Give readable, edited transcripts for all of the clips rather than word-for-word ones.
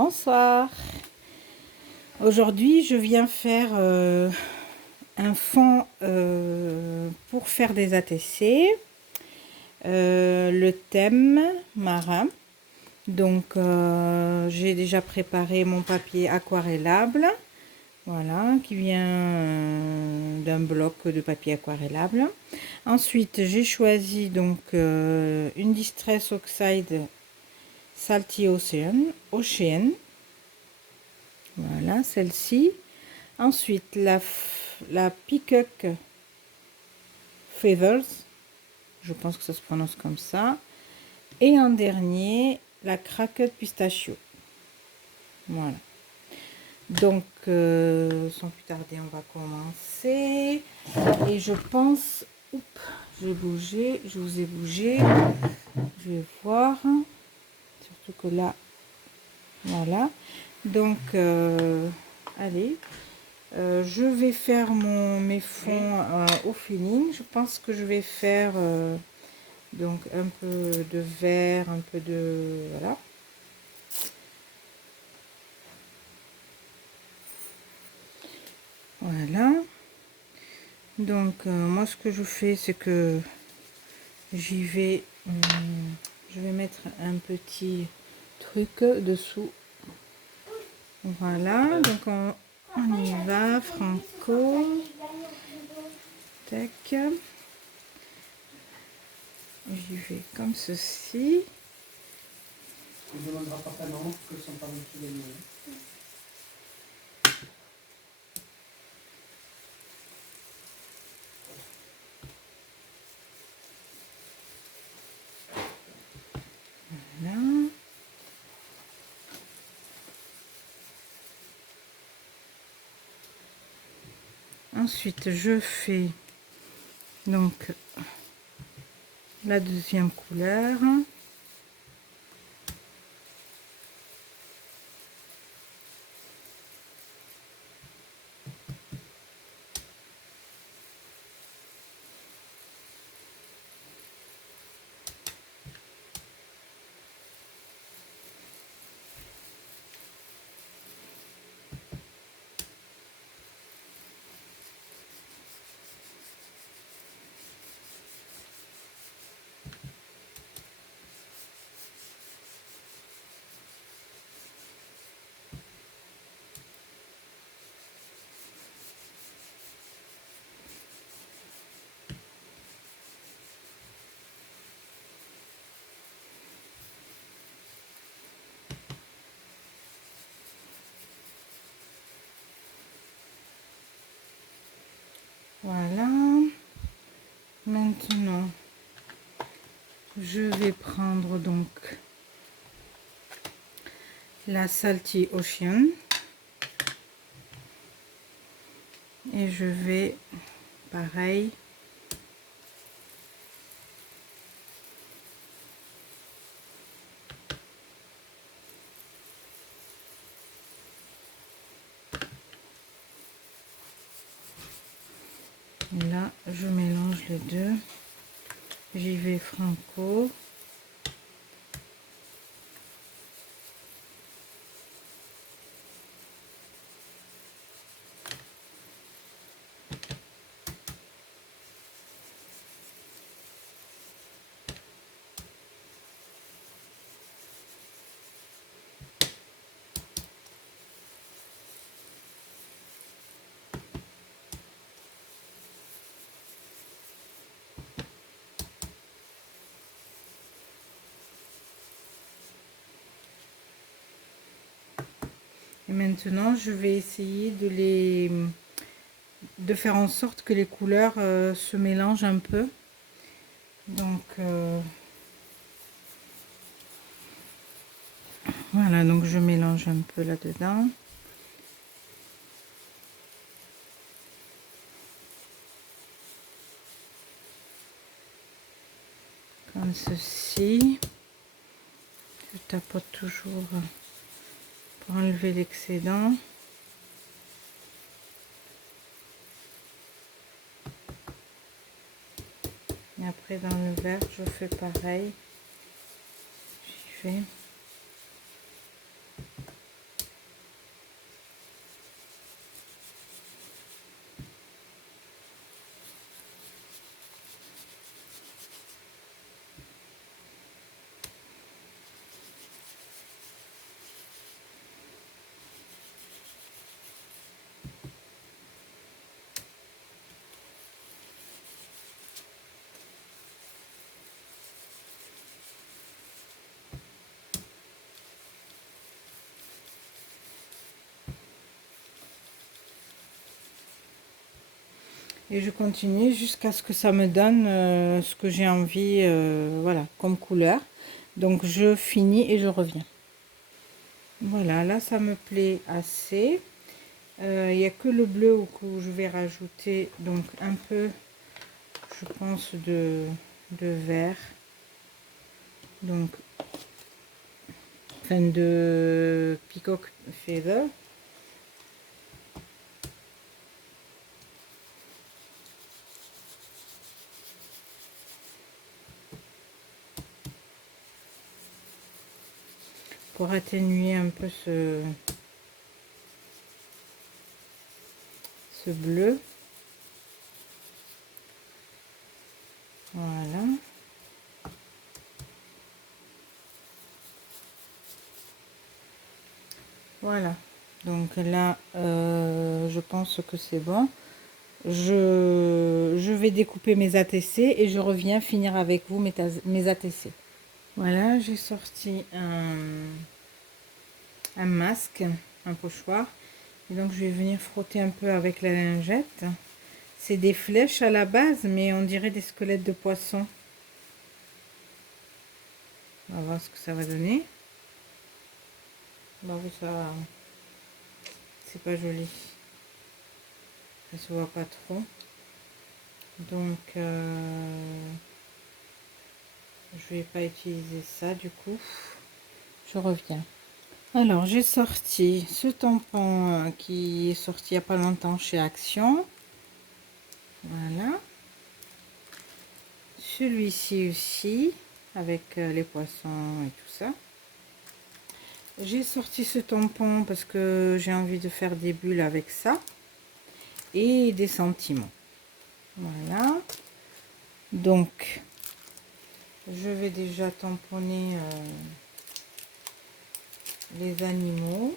Bonsoir. Aujourd'hui, je viens faire un fond pour faire des ATC. Le thème marin. Donc, j'ai déjà préparé mon papier aquarellable. Voilà, qui vient d'un bloc de papier aquarellable. Ensuite, j'ai choisi donc une Distress Oxide Salty Ocean. Voilà, celle-ci. Ensuite, la Peacock Feathers. Je pense que ça se prononce comme ça. Et en dernier, la Cracked Pistachio. Voilà. Donc, sans plus tarder, on va commencer. Et je pense... Oups, j'ai bougé, je vous ai bougé. Je vais voir. Surtout que là, voilà. Donc, allez. Je vais faire mes fonds au feeling. Je pense que je vais faire donc un peu de vert, un peu de... Voilà. Voilà. Donc, moi, ce que je fais, c'est que j'y vais... je vais mettre un petit truc dessous. Voilà. Donc, on y va. Franco. Tac. J'y vais comme ceci. On ne demandera pas ta maman que son parents qui les Voilà. Ensuite, je fais donc la deuxième couleur. Voilà. Maintenant, je vais prendre donc la Salty Ocean et je vais, pareil, là, je mélange les deux. J'y vais franco. Et maintenant, je vais essayer de faire en sorte que les couleurs se mélangent un peu. Donc, voilà, donc je mélange un peu là-dedans. Comme ceci. Je tapote toujours pour enlever l'excédent. Et après dans le vert, je fais pareil. J'y vais. Et je continue jusqu'à ce que ça me donne ce que j'ai envie, voilà, comme couleur. Donc je finis et je reviens. Voilà, là ça me plaît assez. Il n'y a que le bleu que je vais rajouter, donc un peu, je pense, de vert. Donc, enfin de peacock feather. Pour atténuer un peu ce bleu. Voilà. Voilà. Donc là, je pense que c'est bon. Je vais découper mes ATC et je reviens finir avec vous mes ATC. Voilà, j'ai sorti un masque, un pochoir. Et donc je vais venir frotter un peu avec la lingette. C'est des flèches à la base, mais on dirait des squelettes de poisson. On va voir ce que ça va donner. Bon, ça, c'est pas joli. Ça se voit pas trop. Donc, je vais pas utiliser ça du coup. Je reviens. Alors, j'ai sorti ce tampon qui est sorti il n'y a pas longtemps chez Action. Voilà. Celui-ci aussi, avec les poissons et tout ça. J'ai sorti ce tampon parce que j'ai envie de faire des bulles avec ça. Et des sentiments. Voilà. Donc, je vais déjà tamponner les animaux,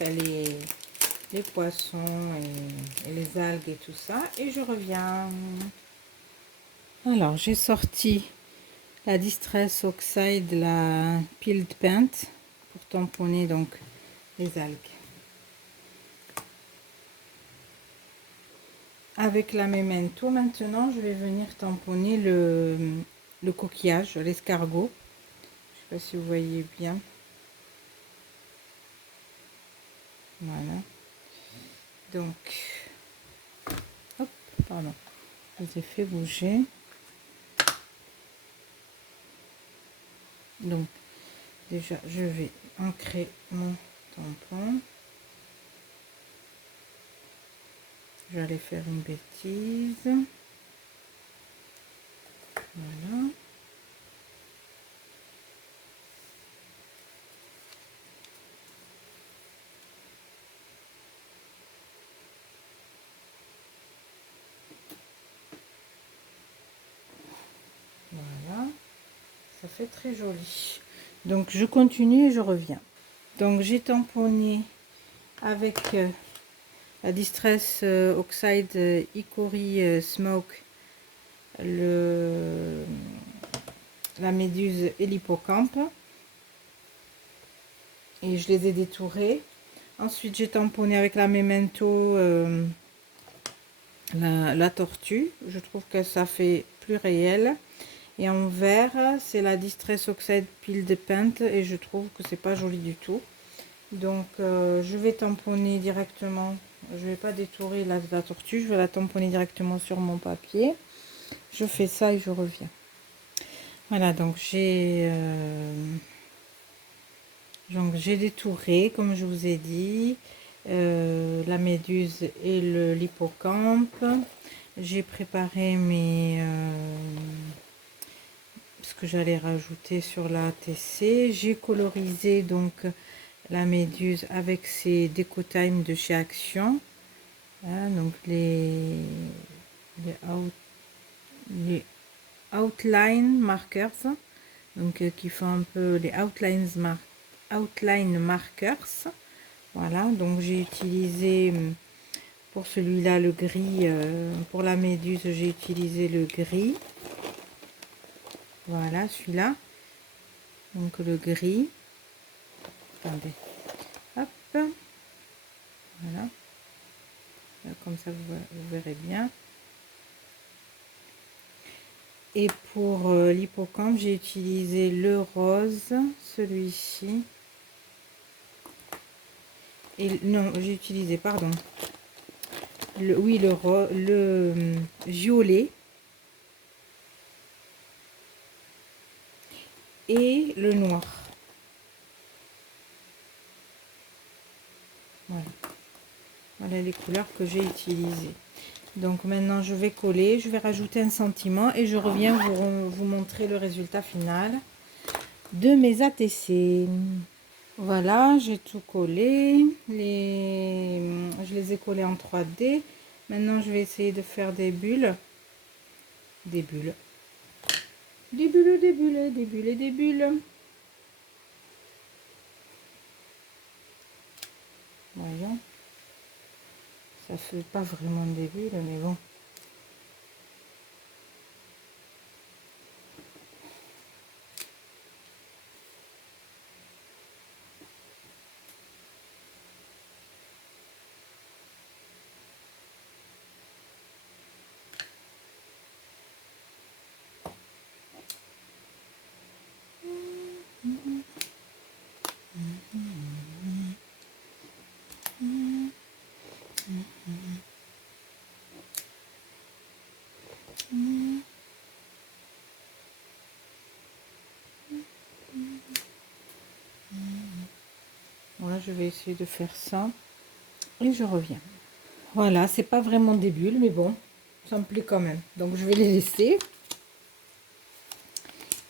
enfin les poissons et les algues et tout ça. Et je reviens. Alors, j'ai sorti la Distress Oxide, la Peeled Paint, pour tamponner donc les algues. Avec la Memento, maintenant, je vais venir tamponner le coquillage, l'escargot. Je ne sais pas si vous voyez bien. Voilà. Donc, hop, pardon, je les ai fait bouger. Donc, déjà, je vais ancrer mon tampon. J'allais faire une bêtise. Voilà. Voilà. Ça fait très joli. Donc, je continue et je reviens. Donc, j'ai tamponné avec la Distress Oxide Hickory Smoke la méduse et l'hippocampe. Et je les ai détourés. Ensuite, j'ai tamponné avec la Memento la tortue. Je trouve que ça fait plus réel. Et en vert, c'est la Distress Oxide Peeled Paint. Et je trouve que c'est pas joli du tout. Donc, je vais tamponner directement. Je vais pas détourer la tortue. Je vais la tamponner directement sur mon papier. Je fais ça et je reviens. Voilà, donc j'ai détouré, comme je vous ai dit, la méduse et l'hippocampe. J'ai préparé ce que j'allais rajouter sur la ATC. J'ai colorisé donc la méduse avec ces Déco Time de chez Action. Voilà, donc les outline markers, donc qui font un peu les outline markers. Voilà, donc j'ai utilisé pour celui-là le gris, pour la méduse j'ai utilisé le gris. Voilà, celui-là, donc le gris. Attendez, hop, voilà, là, comme ça vous verrez bien. Et pour l'hippocampe, j'ai utilisé le rose, celui-ci. Et non, j'ai utilisé, pardon. Oui, le violet. Et le noir. Voilà. Voilà les couleurs que j'ai utilisées. Donc maintenant, je vais coller. Je vais rajouter un sentiment et je reviens vous montrer le résultat final de mes ATC. Voilà, j'ai tout collé. Je les ai collés en 3D. Maintenant, je vais essayer de faire des bulles. Des bulles. Des bulles, des bulles, des bulles et des bulles. Voyons. Ça fait pas vraiment des bulles, mais bon. Voilà, je vais essayer de faire ça et je reviens. Voilà, c'est pas vraiment des bulles, mais bon, ça me plaît quand même. Donc je vais les laisser.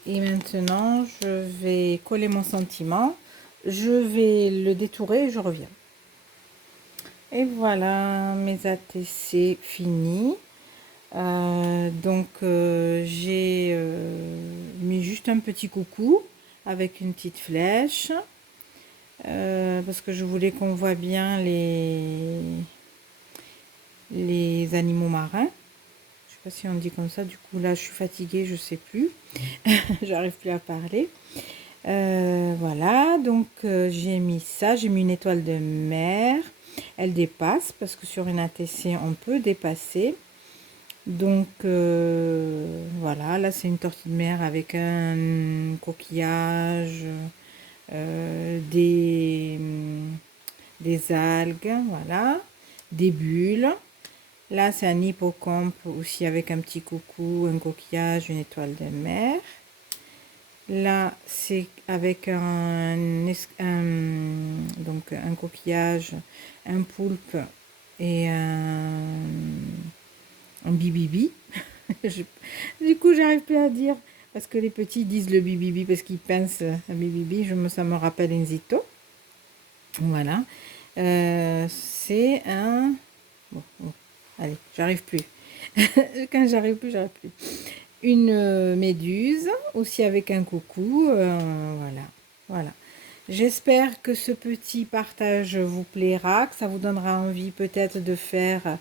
Et maintenant, je vais coller mon sentiment. Je vais le détourer et je reviens. Et voilà, mes ATC finis. J'ai mis juste un petit coucou avec une petite flèche. Parce que je voulais qu'on voit bien les animaux marins. Je sais pas si on dit comme ça, du coup là je suis fatiguée, je sais plus. J'arrive plus à parler. Voilà, donc j'ai mis ça, j'ai mis une étoile de mer. Elle dépasse parce que sur une ATC on peut dépasser. Donc voilà, là c'est une tortue de mer avec un coquillage, des algues, voilà, des bulles. Là c'est un hippocampe aussi avec un petit coucou, un coquillage, une étoile de mer. Là c'est avec donc un coquillage, un poulpe et un bibibi. Du coup j'arrive plus à dire parce que les petits disent le bibibi parce qu'ils pensent à bibibi. Ça me rappelle un zito. Voilà. C'est un... Bon, allez, j'arrive plus. Quand j'arrive plus, j'arrive plus. Une méduse, aussi avec un coucou. Voilà. Voilà. J'espère que ce petit partage vous plaira, que ça vous donnera envie peut-être de faire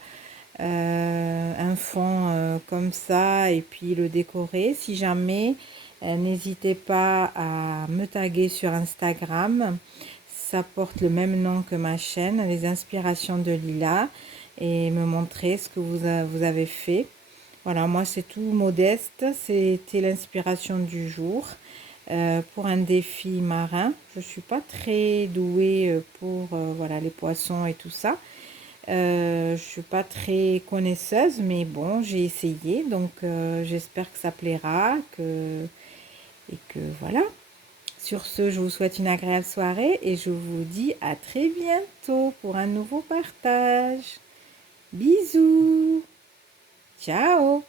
un fond comme ça et puis le décorer. Si jamais, n'hésitez pas à me taguer sur Instagram. Ça porte le même nom que ma chaîne, les inspirations de Lila, et me montrer ce que vous avez fait. Voilà, moi c'est tout modeste, c'était l'inspiration du jour pour un défi marin. Je ne suis pas très douée pour voilà, les poissons et tout ça. Je ne suis pas très connaisseuse, mais bon, j'ai essayé, donc j'espère que ça plaira, et que voilà. Sur ce, je vous souhaite une agréable soirée et je vous dis à très bientôt pour un nouveau partage. Bisous. Ciao.